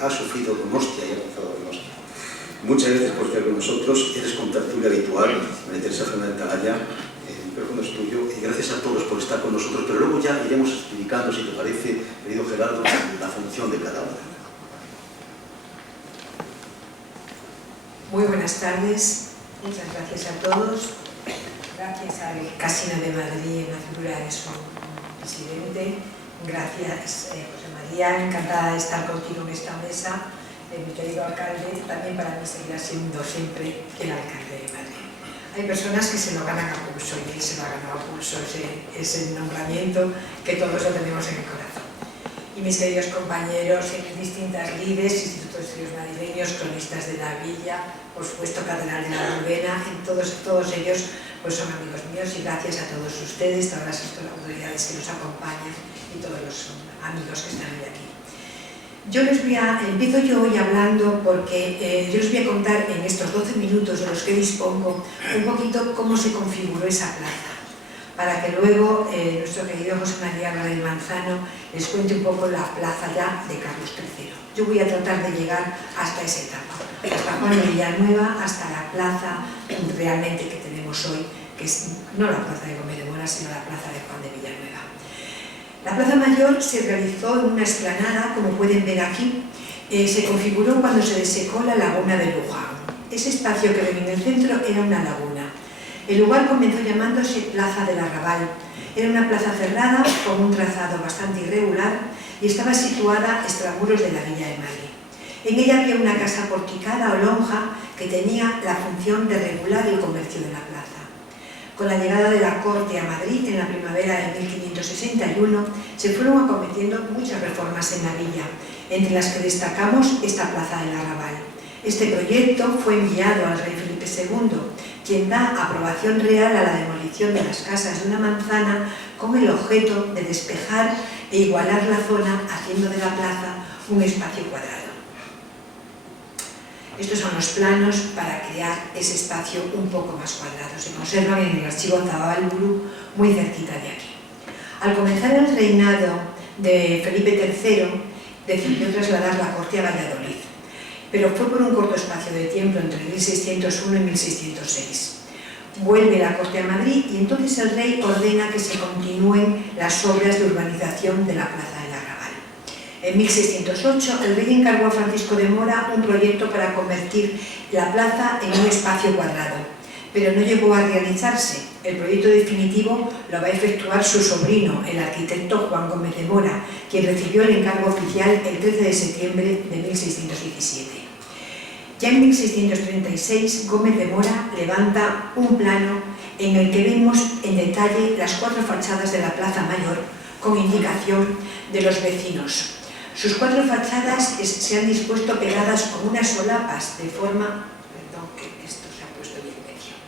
ha sufrido Donostia y ha avanzado Donostia. Muchas gracias por estar con nosotros. Eres contertulia habitual, María Teresa Fernández Atalaya. El micrófono es tuyo y gracias a todos por estar con nosotros. Pero luego ya iremos explicando, si te parece, querido Gerardo, la función de cada una. Muy buenas tardes. Muchas gracias a todos. Gracias al Casino de Madrid en la figura de su presidente. Gracias, José María. Encantada de estar contigo en esta mesa. Mi querido alcalde, también para mí seguirá siendo siempre el alcalde de Madrid. Hay personas que se lo ganan a pulso y él se lo ha ganado a pulso ese nombramiento que todos lo tenemos en el corazón. Y mis queridos compañeros en distintas lides, institutos de estudios madrileños, cronistas de la villa, por supuesto Catedral de la Rubena, todos ellos pues son amigos míos y gracias a todos ustedes, todas las autoridades que nos acompañan y todos los amigos que están hoy aquí. Empiezo yo hoy hablando porque yo les voy a contar en estos 12 minutos de los que dispongo un poquito cómo se configuró esa plaza, para que luego nuestro querido José María Garay Manzano les cuente un poco la plaza ya de Carlos III. Yo voy a tratar de llegar hasta esa etapa, hasta Juan de Villanueva, hasta la plaza realmente que tenemos hoy, que es no la plaza de Gómez de Mora, sino la plaza de Juan de Villanueva. La Plaza Mayor se realizó en una explanada, como pueden ver aquí, se configuró cuando se desecó la laguna de Luján. Ese espacio que ven en el centro era una laguna. El lugar comenzó llamándose Plaza del Arrabal. Era una plaza cerrada con un trazado bastante irregular y estaba situada extramuros de la Villa de Madrid. En ella había una casa porticada o lonja que tenía la función de regular el comercio de la plaza. Con la llegada de la corte a Madrid en la primavera de 1561 se fueron acometiendo muchas reformas en la villa, entre las que destacamos esta Plaza del Arrabal. Este proyecto fue enviado al rey Felipe II, quien da aprobación real a la demolición de las casas de una manzana con el objeto de despejar e igualar la zona, haciendo de la plaza un espacio cuadrado. Estos son los planos para crear ese espacio un poco más cuadrado. Se conservan en el archivo Zabalburu, muy cerquita de aquí. Al comenzar el reinado de Felipe III, decidió trasladar la corte a Valladolid, pero fue por un corto espacio de tiempo entre 1601 y 1606. Vuelve la corte a Madrid y entonces el rey ordena que se continúen las obras de urbanización de la Plaza del Arrabal. En 1608 el rey encargó a Francisco de Mora un proyecto para convertir la plaza en un espacio cuadrado, pero no llegó a realizarse. El proyecto definitivo lo va a efectuar su sobrino, el arquitecto Juan Gómez de Mora, quien recibió el encargo oficial el 13 de septiembre de 1617. Ya en 1636 Gómez de Mora levanta un plano en el que vemos en detalle las 4 fachadas de la Plaza Mayor con indicación de los vecinos. Sus 4 fachadas se han dispuesto pegadas con unas solapas de forma... Perdón, que esto se ha puesto bien medio.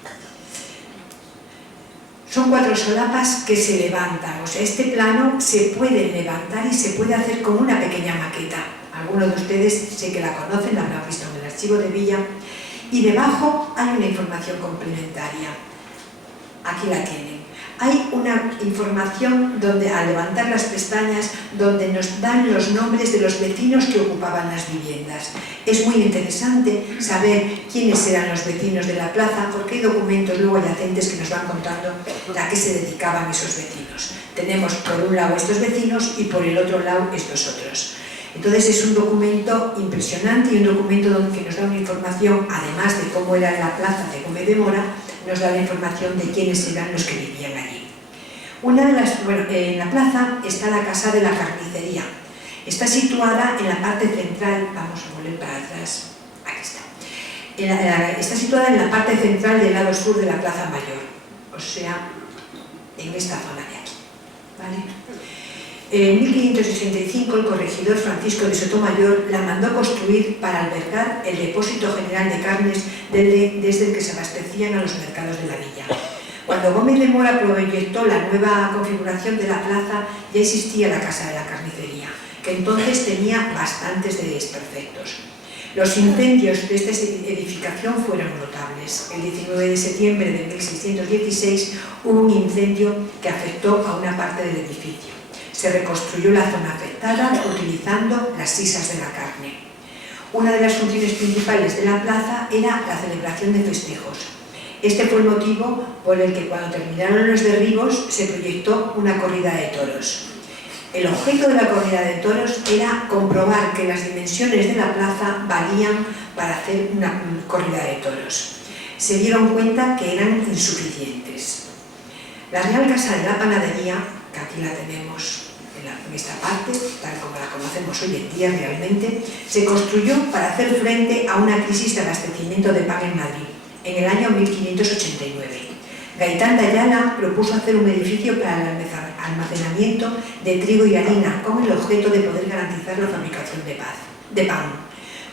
Son 4 solapas que se levantan, o sea, este plano se puede levantar y se puede hacer con una pequeña maqueta. Algunos de ustedes sé que la conocen, la habrán visto en el archivo de Villa. Y debajo hay una información complementaria. Aquí la tienen. Hay una información donde, al levantar las pestañas, donde nos dan los nombres de los vecinos que ocupaban las viviendas. Es muy interesante saber quiénes eran los vecinos de la plaza, porque hay documentos luego adyacentes que nos van contando a qué se dedicaban esos vecinos. Tenemos por un lado estos vecinos y por el otro lado estos otros. Entonces es un documento impresionante y un documento que nos da una información, además de cómo era la plaza de Gómez de Mora, nos da la información de quiénes eran los que vivían allí. En la plaza está la Casa de la Carnicería. Está situada en la parte central, vamos a volver para atrás, aquí está. Está situada en la parte central del lado sur de la Plaza Mayor, o sea, en esta zona de aquí, ¿vale? En 1565 el corregidor Francisco de Sotomayor la mandó construir para albergar el depósito general de carnes desde el que se abastecían a los mercados de la villa. Cuando Gómez de Mora proyectó la nueva configuración de la plaza, ya existía la Casa de la Carnicería, que entonces tenía bastantes desperfectos. Los incendios de esta edificación fueron notables. El 19 de septiembre de 1616 hubo un incendio que afectó a una parte del edificio. Se reconstruyó la zona afectada utilizando las sisas de la carne. Una de las funciones principales de la plaza era la celebración de festejos. Este fue el motivo por el que cuando terminaron los derribos se proyectó una corrida de toros. El objeto de la corrida de toros era comprobar que las dimensiones de la plaza valían para hacer una corrida de toros. Se dieron cuenta que eran insuficientes. La Real Casa de la Panadería, que aquí la tenemos en esta parte, tal como la conocemos hoy en día realmente, se construyó para hacer frente a una crisis de abastecimiento de pan en Madrid, en el año 1589. Gaitán de Ayala propuso hacer un edificio para el almacenamiento de trigo y harina, con el objeto de poder garantizar la fabricación de pan.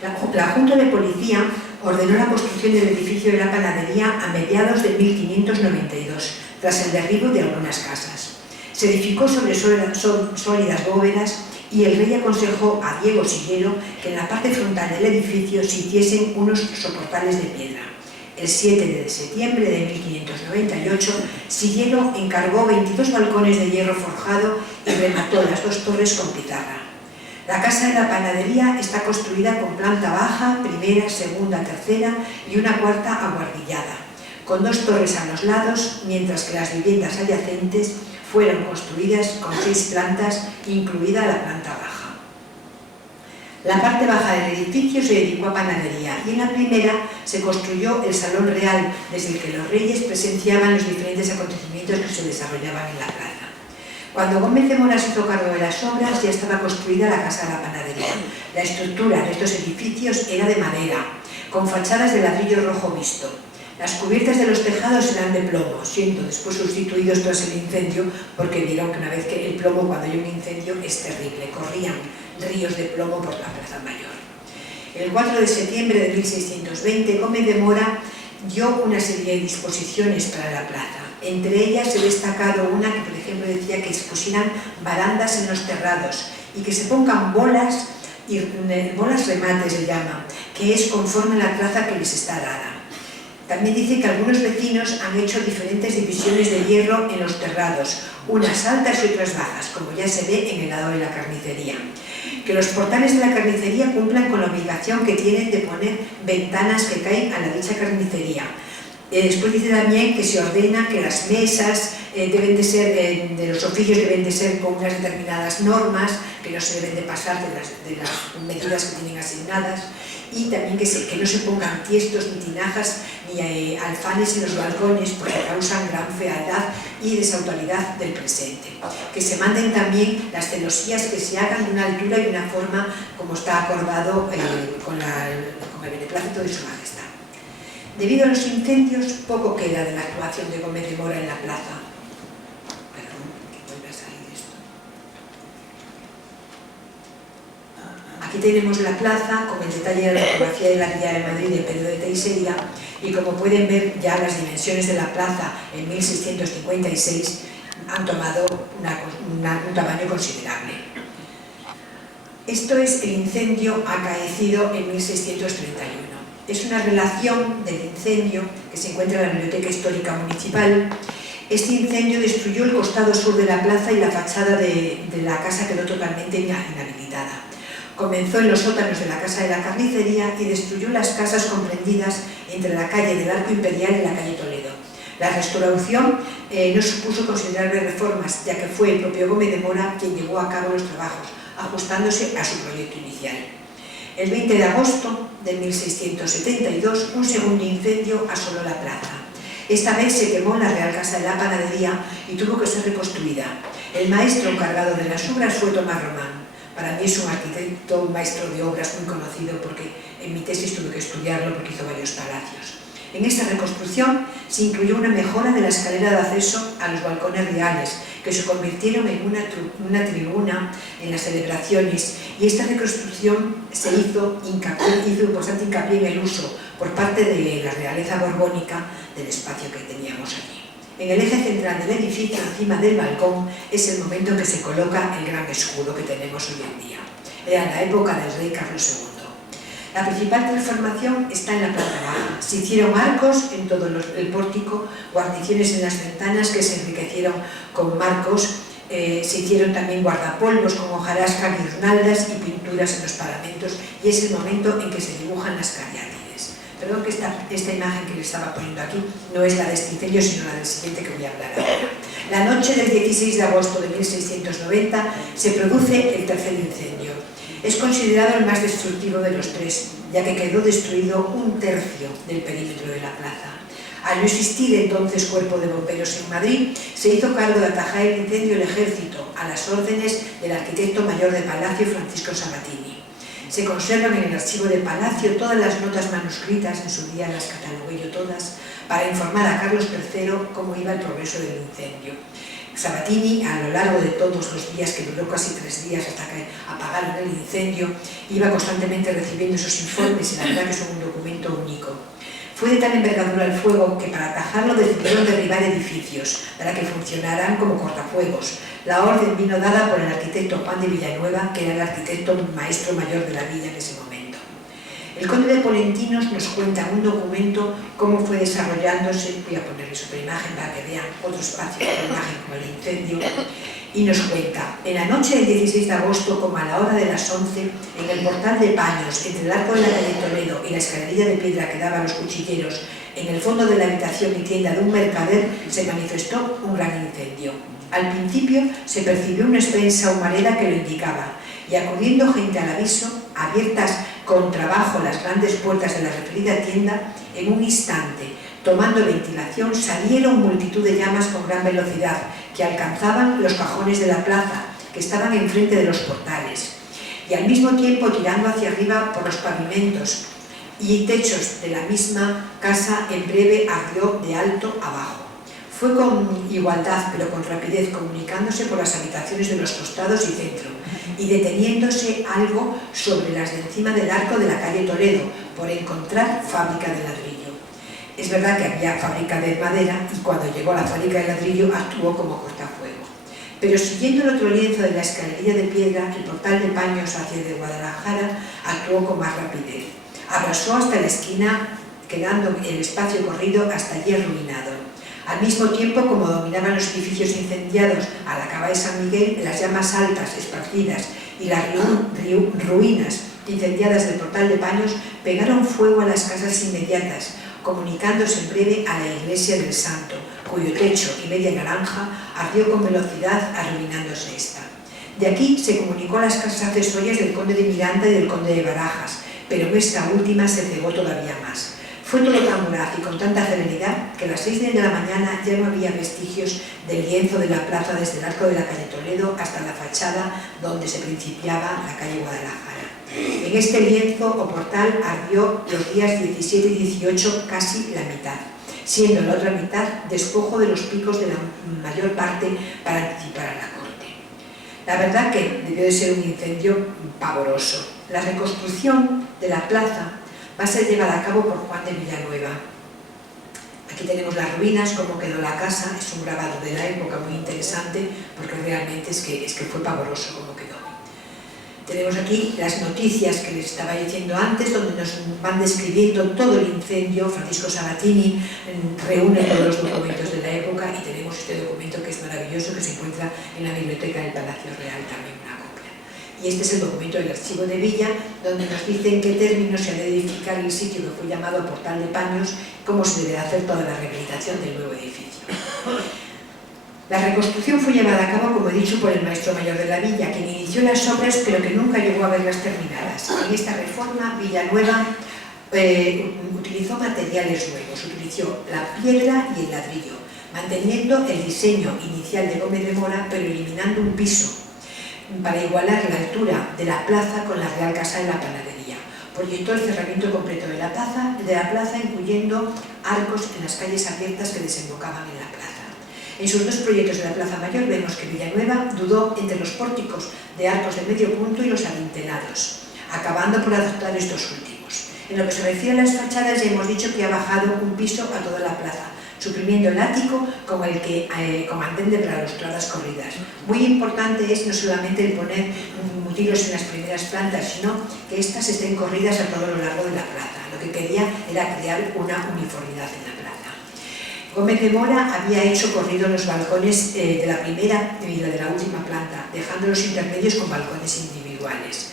La Junta de Policía ordenó la construcción del edificio de la panadería a mediados de 1592, tras el derribo de algunas casas. Se edificó sobre sólidas bóvedas y el rey aconsejó a Diego Sillero que en la parte frontal del edificio se hiciesen unos soportales de piedra. El 7 de septiembre de 1598, Sillero encargó 22 balcones de hierro forjado y remató las 2 torres con pizarra. La Casa de la Panadería está construida con planta baja, primera, segunda, tercera y una cuarta abuhardillada, con 2 torres a los lados, mientras que las viviendas adyacentes fueron construidas con 6 plantas, incluida la planta baja. La parte baja del edificio se dedicó a panadería y en la primera se construyó el Salón Real, desde el que los reyes presenciaban los diferentes acontecimientos que se desarrollaban en la plaza. Cuando Gómez de Mora se hizo cargo de las obras, ya estaba construida la Casa de la Panadería. La estructura de estos edificios era de madera, con fachadas de ladrillo rojo visto. Las cubiertas de los tejados eran de plomo, siendo después sustituidos tras el incendio, porque vieron que una vez que el plomo, cuando hay un incendio, es terrible, corrían ríos de plomo por la Plaza Mayor. El 4 de septiembre de 1620, Gómez de Mora dio una serie de disposiciones para la plaza. Entre ellas he destacado una que, por ejemplo, decía que se pusieran barandas en los terrados y que se pongan bolas, y bolas remates se llama, que es conforme a la traza que les está dada. También dice que algunos vecinos han hecho diferentes divisiones de hierro en los terrados, unas altas y otras bajas, como ya se ve en el lado de la carnicería. Que los portales de la carnicería cumplan con la obligación que tienen de poner ventanas que caen a la dicha carnicería. Después dice también que se ordena que las mesas deben de ser, de los oficios deben de ser con unas determinadas normas, que no se deben de pasar de las medidas que tienen asignadas, y también que no se pongan tiestos, ni tinajas, ni alfanes en los balcones, porque causan gran fealdad y desautoridad del presente. Que se manden también las celosías que se hagan de una altura y una forma como está acordado con el beneplácito de su majestad. Debido a los incendios, poco queda de la actuación de Gómez de Mora en la plaza. Perdón, que vuelve a salir esto. Aquí tenemos la plaza con el detalle de la topografía de la Villa de Madrid de Pedro de Teisería, y como pueden ver ya las dimensiones de la plaza en 1656 han tomado un tamaño considerable. Esto es el incendio acaecido en 1631. Es una relación del incendio que se encuentra en la Biblioteca Histórica Municipal. Este incendio destruyó el costado sur de la plaza y la fachada de la casa quedó totalmente inhabilitada. Comenzó en los sótanos de la Casa de la Carnicería y destruyó las casas comprendidas entre la calle del Arco Imperial y la calle Toledo. La restauración no supuso considerables reformas, ya que fue el propio Gómez de Mora quien llevó a cabo los trabajos, ajustándose a su proyecto inicial. El 20 de agosto de 1672, un segundo incendio asoló la plaza. Esta vez se quemó la Real Casa de la Panadería y tuvo que ser reconstruida. El maestro encargado de las obras fue Tomás Román. Para mí es un arquitecto, un maestro de obras muy conocido, porque en mi tesis tuve que estudiarlo porque hizo varios palacios. En esta reconstrucción se incluyó una mejora de la escalera de acceso a los balcones reales, que se convirtieron en una tribuna en las celebraciones, y esta reconstrucción se hizo importante hincapié en el uso por parte de la realeza borbónica del espacio que teníamos allí. En el eje central del edificio, encima del balcón, es el momento en que se coloca el gran escudo que tenemos hoy en día. Era la época del rey Carlos II. La principal transformación está en la planta baja. Se hicieron arcos en todo el pórtico, guarniciones en las ventanas que se enriquecieron con marcos Se hicieron también guardapolvos con hojarasca, guirnaldas y pinturas en los paramentos, y es el momento en que se dibujan las cariátides. Perdón que esta imagen que les estaba poniendo aquí no es la de este incendio, sino la del siguiente que voy a hablar ahora. La noche del 16 de agosto de 1690 se produce el tercer incendio. Es considerado el más destructivo de los tres, ya que quedó destruido un tercio del perímetro de la plaza. Al no existir entonces cuerpo de bomberos en Madrid, se hizo cargo de atajar el incendio el ejército, a las órdenes del arquitecto mayor de Palacio, Francisco Sabatini. Se conservan en el archivo de Palacio todas las notas manuscritas, en su día las catalogué yo todas, para informar a Carlos III cómo iba el progreso del incendio. Sabatini, a lo largo de todos los días, que duró casi 3 días hasta que apagaron el incendio, iba constantemente recibiendo esos informes, y la verdad que son un documento único. Fue de tal envergadura el fuego que para atajarlo decidieron derribar edificios para que funcionaran como cortafuegos. La orden vino dada por el arquitecto Juan de Villanueva, que era el arquitecto maestro mayor de la villa en ese momento. El conde de Polentinos nos cuenta en un documento cómo fue desarrollándose, voy a ponerles otra imagen para que vean otro espacio de imagen con el incendio, y nos cuenta, en la noche del 16 de agosto, como a la hora de las 11, en el portal de Paños, entre el arco de la calle Toledo y la escalerilla de piedra que daba a los cuchilleros, en el fondo de la habitación y tienda de un mercader, se manifestó un gran incendio. Al principio se percibió una extensa humareda que lo indicaba, y acudiendo gente al aviso, abiertas con trabajo las grandes puertas de la referida tienda, en un instante, tomando ventilación, salieron multitud de llamas con gran velocidad que alcanzaban los cajones de la plaza, que estaban enfrente de los portales, y al mismo tiempo tirando hacia arriba por los pavimentos y techos de la misma casa. En breve ardió de alto a bajo. Fue con igualdad, pero con rapidez, comunicándose por las habitaciones de los costados y centro, y deteniéndose algo sobre las de encima del arco de la calle Toledo, por encontrar fábrica de ladrillo. Es verdad que había fábrica de madera, y cuando llegó a la fábrica de ladrillo actuó como cortafuego. Pero siguiendo el otro lienzo de la escalerilla de piedra, el portal de Paños hacia de Guadalajara actuó con más rapidez. Abrasó hasta la esquina, quedando el espacio corrido hasta allí arruinado. Al mismo tiempo, como dominaban los edificios incendiados a la cava de San Miguel, las llamas altas, esparcidas, y las ruinas incendiadas del portal de Paños pegaron fuego a las casas inmediatas, comunicándose en breve a la iglesia del Santo, cuyo techo y media naranja ardió con velocidad, arruinándose esta. De aquí se comunicó a las casas accesorias del conde de Miranda y del conde de Barajas, pero esta última se cegó todavía más. Fue todo tan voraz y con tanta celeridad que a las 6 de la mañana ya no había vestigios del lienzo de la plaza, desde el arco de la calle Toledo hasta la fachada donde se principiaba la calle Guadalajara. En este lienzo o portal ardió los días 17 y 18 casi la mitad, siendo la otra mitad despojo de los picos de la mayor parte para anticipar a la corte. La verdad que debió de ser un incendio pavoroso. La reconstrucción de la plaza va a ser llevada a cabo por Juan de Villanueva. Aquí tenemos las ruinas, cómo quedó la casa, es un grabado de la época muy interesante, porque realmente es que fue pavoroso cómo quedó. Tenemos aquí las noticias que les estaba diciendo antes, donde nos van describiendo todo el incendio. Francisco Sabatini reúne todos los documentos de la época, y tenemos este documento que es maravilloso, que se encuentra en la biblioteca del Palacio Real, también una copia. Y este es el documento del archivo de Villa, donde nos dice en qué términos se ha de edificar el sitio que fue llamado Portal de Paños, cómo se debe hacer toda la rehabilitación del nuevo edificio. La reconstrucción fue llevada a cabo, como he dicho, por el maestro mayor de la villa, quien inició las obras pero que nunca llegó a verlas terminadas. En esta reforma, Villanueva utilizó materiales nuevos, utilizó la piedra y el ladrillo, manteniendo el diseño inicial de Gómez de Mora, pero eliminando un piso para igualar la altura de la plaza con la Real Casa de la Panadería. Proyectó el cerramiento completo de la plaza, incluyendo arcos en las calles abiertas que desembocaban en la plaza. En sus dos proyectos de la Plaza Mayor vemos que Villanueva dudó entre los pórticos de arcos de medio punto y los adintelados, acabando por adoptar estos últimos. En lo que se refiere a las fachadas, ya hemos dicho que ha bajado un piso a toda la plaza, suprimiendo el ático como andén de balaustradas corridas. Muy importante es no solamente el poner mutilos en las primeras plantas, sino que éstas estén corridas a todo lo largo de la plaza. Lo que quería era crear una uniformidad en la plaza. Gómez de Mora había hecho corrido los balcones de la primera y la de la última planta, dejando los intermedios con balcones individuales.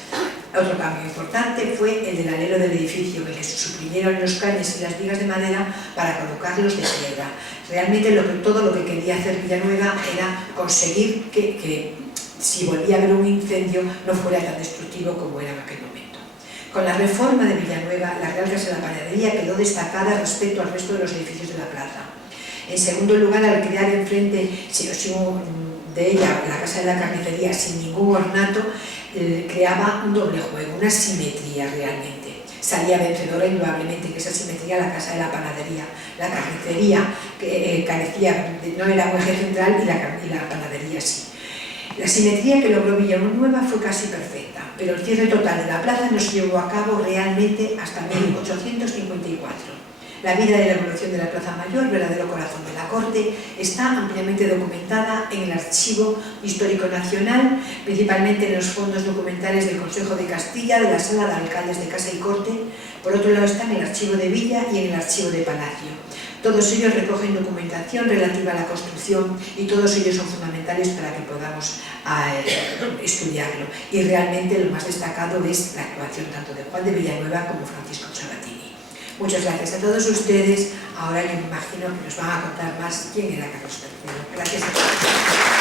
Otro cambio importante fue el del alero del edificio, en el que se suprimieron los caños y las vigas de madera para colocarlos de piedra. Realmente todo lo que quería hacer Villanueva era conseguir que si volvía a haber un incendio no fuera tan destructivo como era en aquel momento. Con la reforma de Villanueva, la Real Casa de la Panadería quedó destacada respecto al resto de los edificios de la plaza. En segundo lugar, al crear enfrente de ella la Casa de la Carnicería sin ningún ornato, creaba un doble juego, una simetría realmente. Salía vencedora indudablemente que esa simetría la Casa de la Panadería. La carnicería carecía, no era un eje central y la panadería sí. La simetría que logró Villanueva fue casi perfecta, pero el cierre total de la plaza no se llevó a cabo realmente hasta 1854. La vida y la evolución de la Plaza Mayor, verdadero corazón de la corte, está ampliamente documentada en el Archivo Histórico Nacional, principalmente en los fondos documentales del Consejo de Castilla, de la Sala de Alcaldes de Casa y Corte. Por otro lado está en el Archivo de Villa y en el Archivo de Palacio. Todos ellos recogen documentación relativa a la construcción y todos ellos son fundamentales para que podamos estudiarlo. Y realmente lo más destacado es la actuación tanto de Juan de Villanueva como Francisco Sabatini. Muchas gracias a todos ustedes. Ahora yo me imagino que nos van a contar más quién era Carlos III. Gracias a todos.